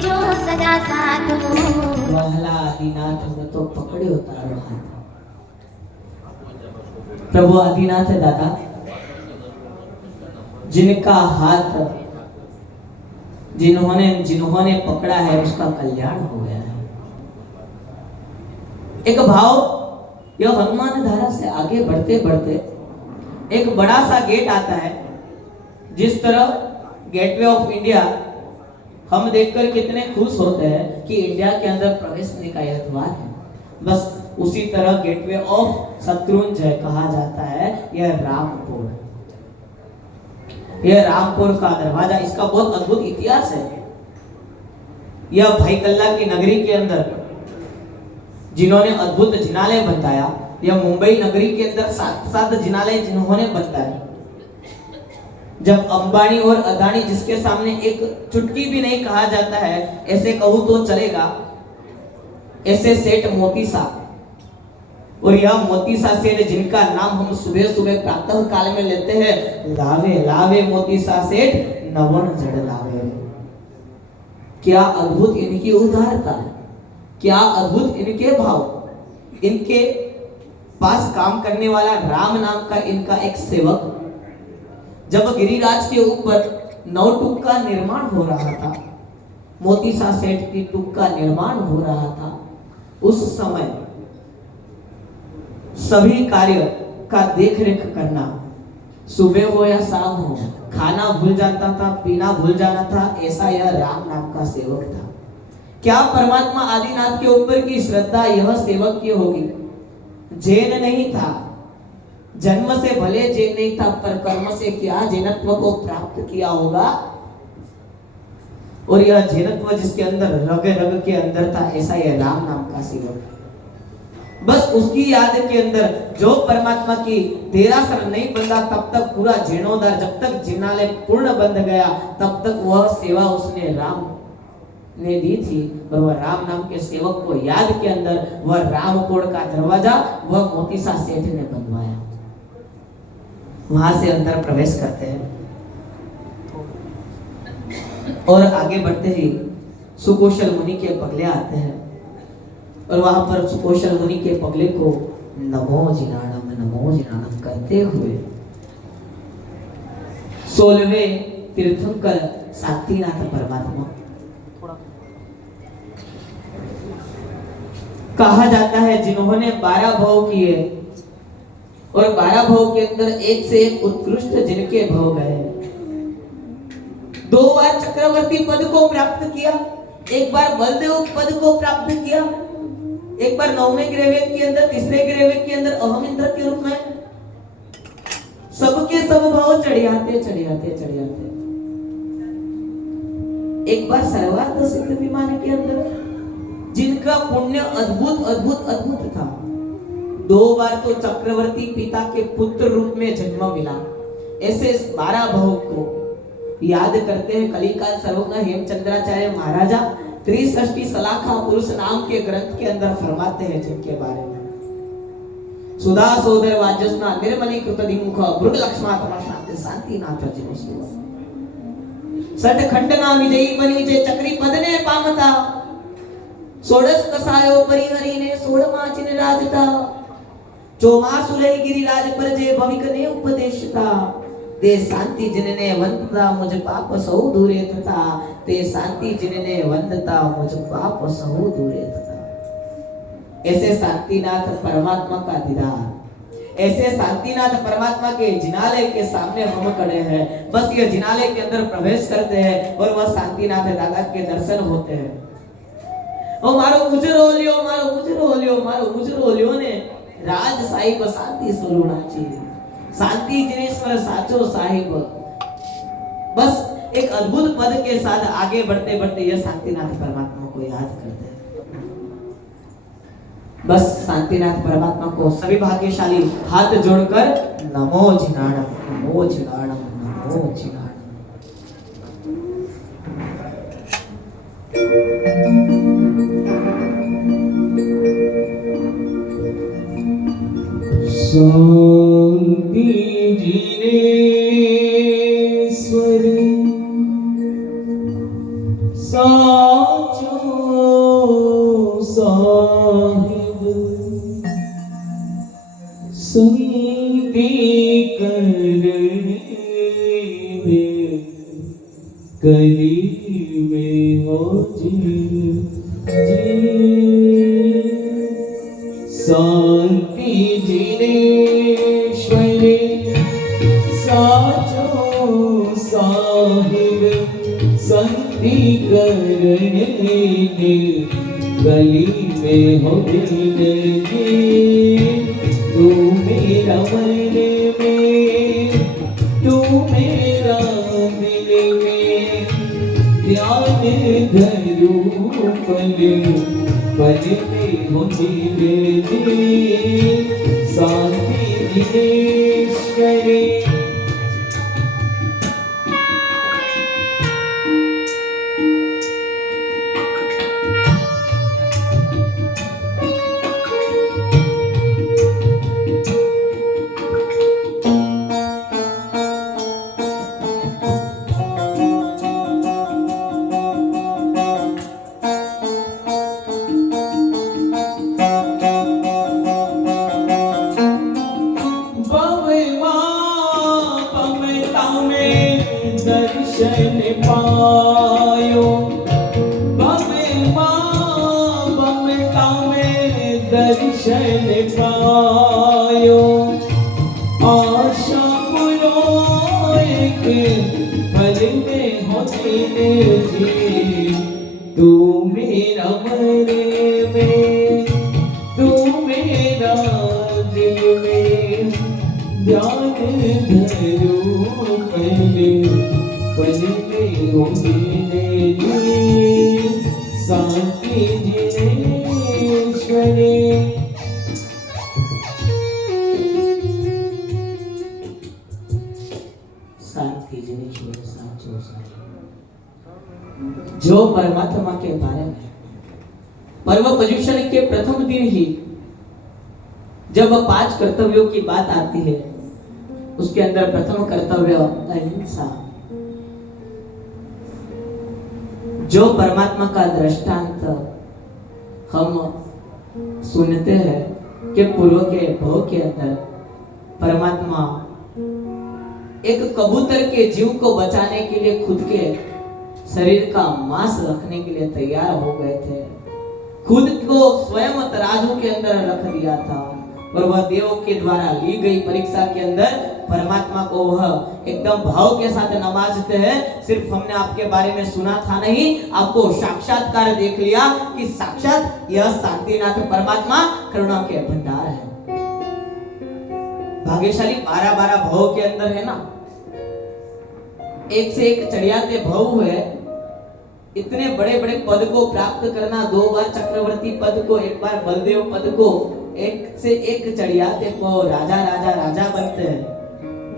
जो सदा साथ वहला आदिनाथ ने तो पकड़्यो तारो हाथ। प्रभु आदिनाथ दादा जिनका हाथ जिन्होंने जिन्होंने पकड़ा है उसका कल्याण हो गया है। एक भाव यह हनुमान धारा से आगे बढ़ते बढ़ते एक बड़ा सा गेट आता है। जिस तरह गेटवे ऑफ इंडिया हम देखकर कितने खुश होते हैं कि इंडिया के अंदर प्रवेश करने का यह द्वार है, बस उसी तरह गेटवे ऑफ शत्रुंजय कहा जाता है। यह रामपुर, यह रामपुर का दरवाजा, इसका बहुत अद्भुत इतिहास है। यह भाई कल्ला की नगरी के अंदर जिन्होंने अद्भुत जिनालय बताया, यह मुंबई नगरी के अंदर 7 जिनालय जिन्होंने बताया। जब अंबानी और अदानी जिसके सामने एक चुटकी भी नहीं कहा जाता है, ऐसे कहूं तो चलेगा, ऐसे सेठ मोती सा, और यह मोती सा सेठ जिनका नाम हम सुबह सुबह प्रातः काल में लेते हैं, लावे लावे मोती सा सेठ नवन जड़ लावे। क्या अद्भुत इनकी उदारता, क्या अद्भुत इनके भाव। इनके पास काम करने वाला राम नाम का इनका एक सेवक जब गिरिराज के ऊपर 9 टूक का निर्माण हो रहा था, मोती सा सेठ की टूक का निर्माण हो रहा था, उस समय सभी कार्य का देखरेख करना, सुबह हो या शाम हो, खाना भूल जाता था, पीना भूल जाना था, ऐसा यह राम नाम का सेवक था। क्या परमात्मा आदिनाथ के ऊपर की श्रद्धा यह सेवक की होगी। जैन नहीं था, जन्म से भले जैन नहीं था, पर कर्म से क्या जैनत्व को प्राप्त किया होगा। और यह जैनत्व जिसके अंदर रग रग के अंदर था, ऐसा यह राम नाम का सेवक। बस उसकी याद के अंदर जो परमात्मा की देरासर नहीं बंधा, तब तक पूरा जीर्णोद्धार, जब तक जिनालय पूर्ण बंध गया तब तक वह सेवा उसने राम ने दी थी। और वह राम नाम के सेवक को याद के अंदर वह रामपुर का दरवाजा वह मोती सा सेठ ने बनवाया। वहां से अंदर प्रवेश करते हैं और आगे बढ़ते ही सुकौशल मुनि के पगले आते हैं, और वहां पर सुकौशल मुनि के पगले को नमो जिनाणम करते हुए 16वें तीर्थंकर शांतिनाथ परमात्मा कहा जाता है, जिन्होंने 12 भव किए और 12 भव के अंदर एक से एक उत्कृष्ट जिनके भव गए। 2 बार चक्रवर्ती पद को प्राप्त किया, एक बार बलदेव पद को प्राप्त किया, एक बार 9वें ग्रहवेद के अंदर, 3रे ग्रहवेद के अंदर अहम इंद्र के रूप में। सबके सब भाव चढ़ियाते। एक बार सर्वार्थ सिद्ध विमान के अंदर जिनका पुण्य अद्भुत था। 2 बार तो चक्रवर्ती पिता के पुत्र रूप में जन्म मिला। ऐसे 12 भव को याद करते हैं। कलिकाल सर्वज्ञ हेमचंद्राचार्य महाराजा त्रिषष्टि सलाखा पुरुष नाम के ग्रंथ के अंदर फरमाते हैं, जिनके बारे में सुधा सोदर वाजस्ना निर्मली कृतदिमुख भृग लक्ष्मात्मा शांति शांतिनाथ जिनो शिव सठ खंडना विजयी बनी जे चक्री पद ने पामता 16 कसायो परिहरी ने 16मा चिन राजता 14 सुलई गिरिराज पर जे भविक ने उपदेशता ते शांति जिनने वंदता मुझ पाप सौ दूरे तथा ते शांति जिनने वंदता मुझ पाप सौ दूरे तथा। ऐसे शांतिनाथ परमात्मा का दीदार, ऐसे शांतिनाथ परमात्मा के जिनालय के सामने हम खड़े हैं। बस ये जिनालय के अंदर प्रवेश करते हैं और वह शांतिनाथ दादा के दर्शन होते हैं। ओ मारो मुजरो लियो ने राज साहिब शांति स्वरूणाची शांति जिनेश्वर साचो साहिब। बस एक अद्भुत पद के साथ आगे बढ़ते बढ़ते यह शांतिनाथ परमात्मा को याद करते हैं। बस शांतिनाथ परमात्मा को सभी भाग्यशाली हाथ जोड़कर नमो जिनाणम नमो जिनाणम नमो जिनाणम। शांति जिनेश्वर साचो साहिब संगी करने करीबे हो जी शांति जिनेश्वरे साचो साहिब संति करने गली में हो जी तू मेरा मरने में तू मेरा दिल में ध्यान धरू पल पल में हो जी शांति जिनेश्वरे दर्शन पायो ममता में दर्शन पायो आशा पुरोए के पल में होती जी तू मेरा मरे में तू मेरा दिल में ध्यान धरू पहले पहले होने शांति जिनेश्वरे शांति जिनेश्वरे साचो जो परमात्मा के बारे में पर्व पर्युषण के प्रथम दिन ही जब 5 कर्तव्यों की बात आती है उसके अंदर प्रथम कर्तव्य अहिंसा जो परमात्मा का दृष्टांत हम सुनते हैं कि पूर्व के भव के अंदर परमात्मा एक कबूतर के जीव को बचाने के लिए खुद के शरीर का मांस रखने के लिए तैयार हो गए थे खुद को स्वयं तराजू के अंदर रख दिया था और वह देवों के द्वारा ली गई परीक्षा के अंदर परमात्मा को वह एकदम भाव के साथ नवाजते हैं सिर्फ हमने आपके बारे में सुना था नहीं आपको साक्षात्कार देख लिया कि साक्षात यह शांतिनाथ परमात्मा करुणा के भंडार है भाग्यशाली 12 भाव के अंदर है ना एक से एक चढ़ियाते भाव हुए इतने बड़े बड़े पद को प्राप्त करना 2 बार चक्रवर्ती पद को 1 बार बलदेव पद को एक से एक चढ़ियाते को राजा बनते हैं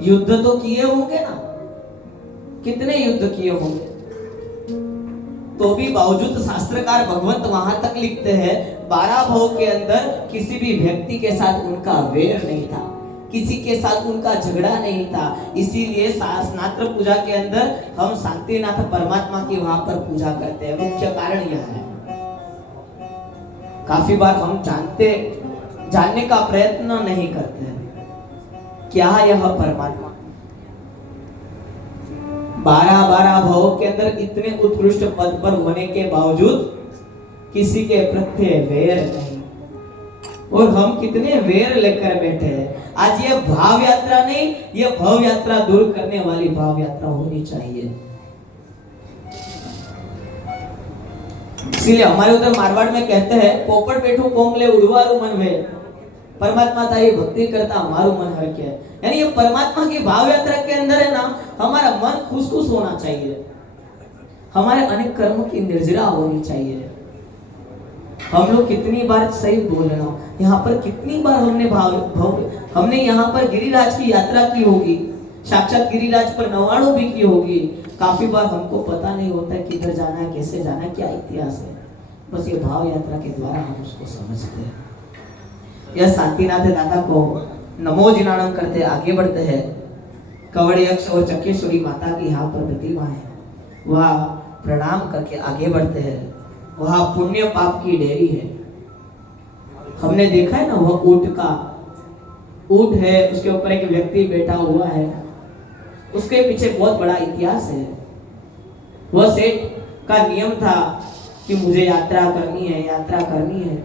युद्ध तो किए होंगे ना कितने युद्ध किए होंगे तो भी बावजूद शास्त्रकार भगवंत वहां तक लिखते हैं 12 भाव के अंदर किसी भी व्यक्ति के साथ उनका वैर नहीं था किसी के साथ उनका झगड़ा नहीं था इसीलिए शास्त्र पूजा के अंदर हम शांतिनाथ परमात्मा की वहां पर पूजा करते हैं मुख्य कारण यह है काफी बार हम जानने का प्रयत्न नहीं करते हैं क्या यह परमात्मा 12 भावों के अंदर इतने उत्कृष्ट पद पर होने के बावजूद किसी के प्रति वैर नहीं और हम कितने वैर लेकर बैठे हैं आज ये भाव यात्रा नहीं ये भव यात्रा दूर करने वाली भाव यात्रा होनी चाहिए इसलिए हमारे उधर मारवाड़ में कहते हैं पोपट बैठो कोमले उड़वारू मन वे परमात्मा तारी भक्ति करता हमारू मन हर के यानी ये परमात्मा की भाव यात्रा के अंदर है ना हमारा मन खुश होना चाहिए हमारे अनेक कर्मों की निर्जरा होनी चाहिए हम लोग कितनी बार सही बोल रहे हो यहाँ पर कितनी बार हमने यहाँ पर गिरिराज की यात्रा की होगी साक्षात गिरिराज पर नवाणु भी की होगी काफी बार हमको पता नहीं होता है किधर जाना है कैसे जाना है क्या इतिहास है बस ये भाव यात्रा के द्वारा हम उसको समझते हैं यह शांतिनाथ दादा को नमो जिनाणम करते आगे बढ़ते हैं कवड़ यक्ष और चक्रेश्वरी माता की यहाँ पर प्रतिमा है वह प्रणाम करके आगे बढ़ते हैं। वहां पुण्य पाप की डेयरी है। हमने देखा है ना, वह ऊंट है, उसके ऊपर एक व्यक्ति बैठा हुआ है, उसके पीछे बहुत बड़ा इतिहास है। वह सेठ का नियम था कि मुझे यात्रा करनी है,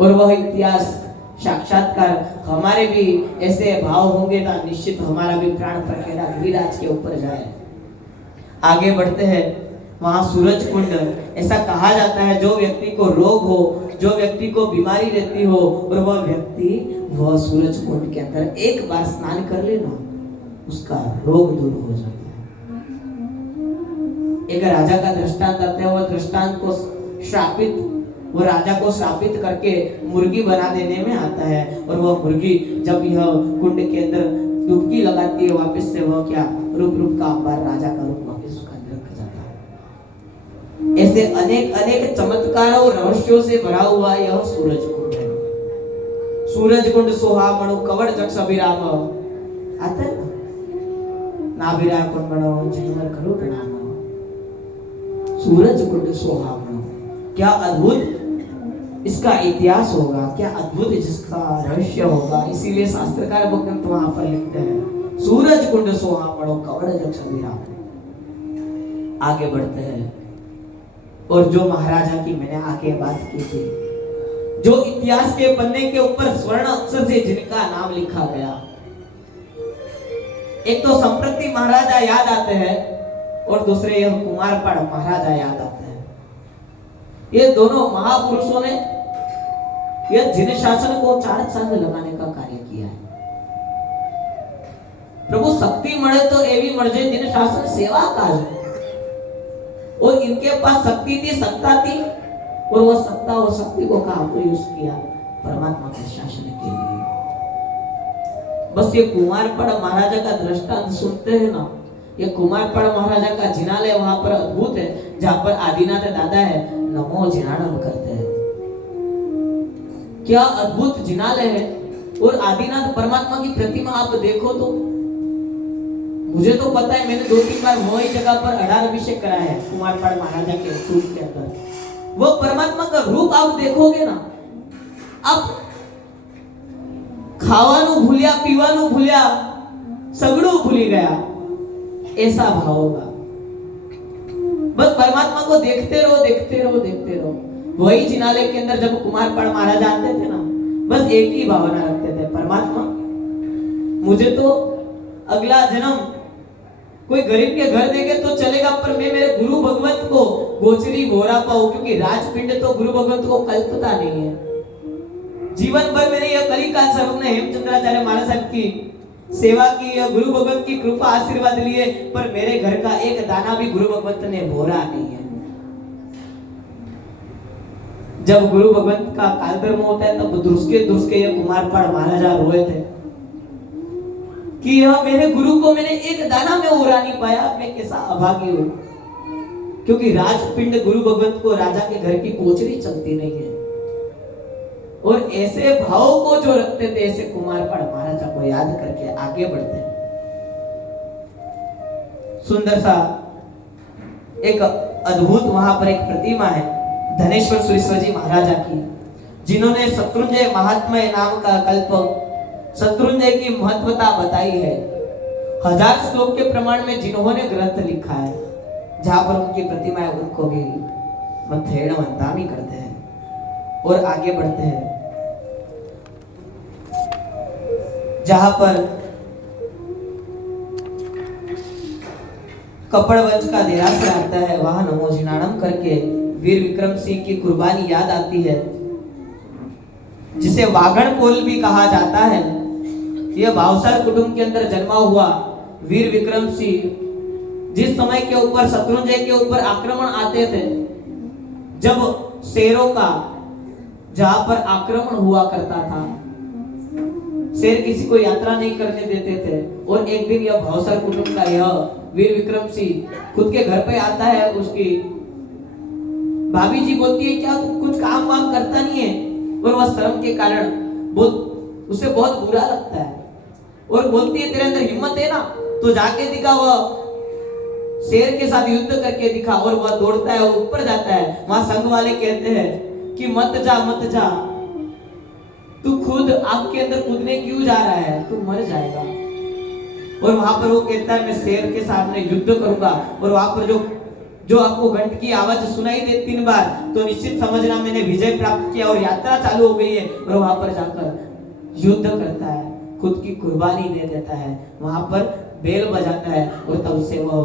और वह इतिहास साक्षात्कार हमारे भी ऐसे भाव होंगे ना, निश्चित हमारा भी प्राण प्रखेरा गिरिराज के ऊपर जाए। आगे बढ़ते हैं। वहां सूरज कुंड, ऐसा कहा जाता है जो व्यक्ति को रोग हो, जो व्यक्ति को बीमारी रहती हो, और वह व्यक्ति वह सूरज कुंड के अंदर एक बार स्नान कर लेना, उसका रोग दूर हो जाता है। एक राजा का दृष्टांत आता है। वह दृष्टांत को वो राजा को श्रापित करके मुर्गी बना देने में आता है, और वह मुर्गी जब यह कुंड के अंदर डुबकी लगाती है, वापस से वह क्या रूप का अंबार, राजा का रूप वापस उसका अंदर रख जाता है। ऐसे अनेक चमत्कारों और रहस्यों से भरा हुआ यह सूरज कुंड है। सूरज कुंड सोहामणु कवड़ जक्ष अभिराम आता है ना, नाभिराम कुंड बनो जिनवर करो प्रणाम। सूरज कुंड सोहामणु, क्या अद्भुत इसका इतिहास होगा, क्या अद्भुत इसका रहस्य होगा। इसीलिए शास्त्रकार भक्त वहां पर लिखते हैं सूरज कुंड सोहामणो कवड़ जक्ष अभिराम। आगे बढ़ते हैं। और जो महाराजा की मैंने आगे बात की थी, जो इतिहास के पन्ने के ऊपर स्वर्ण अक्षर से जिनका नाम लिखा गया, एक तो संप्रति महाराजा याद आते हैं, और दूसरे यह कुमारपाड़ महाराजा याद आते हैं। ये दोनों महापुरुषों ने यह जिन शासन को चार चांद लगाने का कार्य किया है। प्रभु शक्ति मळे तो एवी मर्जे जिन शासन सेवा काज, और इनके पास शक्ति थी, सत्ता थी, और वह सत्ता और शक्ति को कहां को यूज किया, परमात्मा के शासन के लिए। बस ये कुमारपाड़ महाराजा का दृष्टांत सुनते हैं ना, ये कुमारपाड़ महाराजा का जिनालय वहां पर अद्भुत है, जहां पर आदिनाथ दादा है नमो जिनाणम करते हैं। क्या अद्भुत जिनालय है। और आदिनाथ परमात्मा की प्रतिमा आप देखो तो, मुझे तो पता है, मैंने 2-3 बार वही जगह पर अडार अभिषेक कराया है कुमारपाड़ महाराजा के रूप के अंदर। वो परमात्मा का रूप आप देखोगे ना, आप खावानु भूलिया, पीवानु भूलिया, सगड़ू भूली गया, ऐसा भाव होगा। बस परमात्मा को देखते रहो। वही जिनालय के अंदर जब कुमारपाड़ महाराज आते थे ना, बस एक ही भावना रखते थे, परमात्मा मुझे तो अगला जन्म कोई गरीब के घर देंगे तो चलेगा, पर मैं मेरे गुरु भगवंत को गोचरी भोरा पाऊं, क्योंकि राजपिंड तो गुरु भगवंत को कल्पता नहीं है। जीवन भर मैंने यह कलिकाल सर्वज्ञ हेमचंद्राचार्य महाराज साहब की सेवा की, गुरु भगवंत की कृपा आशीर्वाद लिए, पर मेरे घर का एक दाना भी गुरु भगवंत ने भोरा नहीं है। जब गुरु भगवंत का कालधर्म होता है तब दुरुस्के ये कुमारपाड़ महाराजा रोए थे कि यह मेरे गुरु को मैंने एक दाना में उड़ा नहीं पाया, मैं कैसा अभागी हूं। क्योंकि राजपिंड गुरु भगवंत को राजा के घर की कोचरी चलती नहीं है। और ऐसे भाव को जो रखते थे, ऐसे कुमारपाड़ महाराजा को याद करके आगे बढ़ते हैं। सुंदर सा एक अद्भुत वहां पर एक प्रतिमा है धनेश्वर सुरेश्वर महाराजा की, जिन्होंने शत्रुंजय महात्म्य नाम का कल्प शत्रुंजय की महत्वता बताई है। 1000 श्लोक के प्रमाण में जिन्होंने ग्रंथ लिखा है, जहां पर उनकी प्रतिमा है, उनको भी मंथेड़ वंदामी करते हैं। और आगे बढ़ते हैं, जहां पर कपड़ वंश का देरासर आता है, वहां नमो जिनाणम करके वीर विक्रम सिंह की कुर्बानी याद आती है, जिसे वागण पोल भी कहा जाता है। यह भावसार कुटुंब के अंदर जन्मा हुआ वीर विक्रम सिंह, जिस समय के ऊपर शत्रुंजय के ऊपर आक्रमण आते थे, जब शेरों का जहां पर आक्रमण हुआ करता था, शेर किसी को यात्रा नहीं करने देते थे। और एक दिन यह भावसार कुटुंब का यह वीर विक्रम सिंह खुद के घर पे आता है। उसकी भाभी जी बोलती है, क्या तू कुछ काम वाम करता नहीं है? और वह शर्म के कारण उसे बहुत बुरा लगता है, और बोलती है, तेरे अंदर हिम्मत है ना तो जाके दिखा। वह शेर के साथ युद्ध करके दिखा और वह दौड़ता है और ऊपर जाता है। वहां संघ वाले कहते हैं कि मत जा मत जा, तू खुद आग के अंदर कूदने क्यों जा रहा है, तू मर जाएगा। और वहां पर वो कहता है मैं शेर के सामने युद्ध करूंगा। और वहां पर जो आपको घंट की आवाज सुनाई दे 3 बार, तो निश्चित समझना मैंने विजय प्राप्त किया और यात्रा चालू हो गई है। और वहां पर जाकर युद्ध करता है, खुद की कुर्बानी दे देता है, वहां पर बेल बजाता है। और तब से वह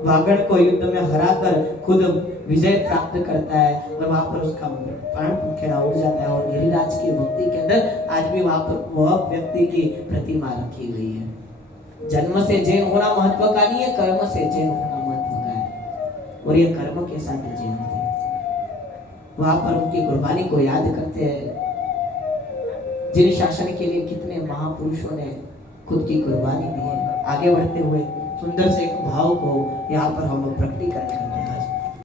वागड़ को युद्ध में हराकर खुद विजय प्राप्त करता है। और वहां पर उसका प्राण पखेड़ा उड़ जाता है। और गिरिराज की भक्ति के अंदर आज भी वहां पर वह व्यक्ति की प्रतिमा रखी हुई है। जन्म से जैन होना महत्व का नहीं है, कर्म से जैन होना महत्व का है। और ये कर्म के साथ जैन थे, वहां पर उनकी कुर्बानी को याद करते हैं। जिन शासन के लिए कितने महापुरुषों ने खुद की कुर्बानी दी है। आगे बढ़ते हुए सुंदर से एक भाव को यहाँ पर हम प्रैक्टिकल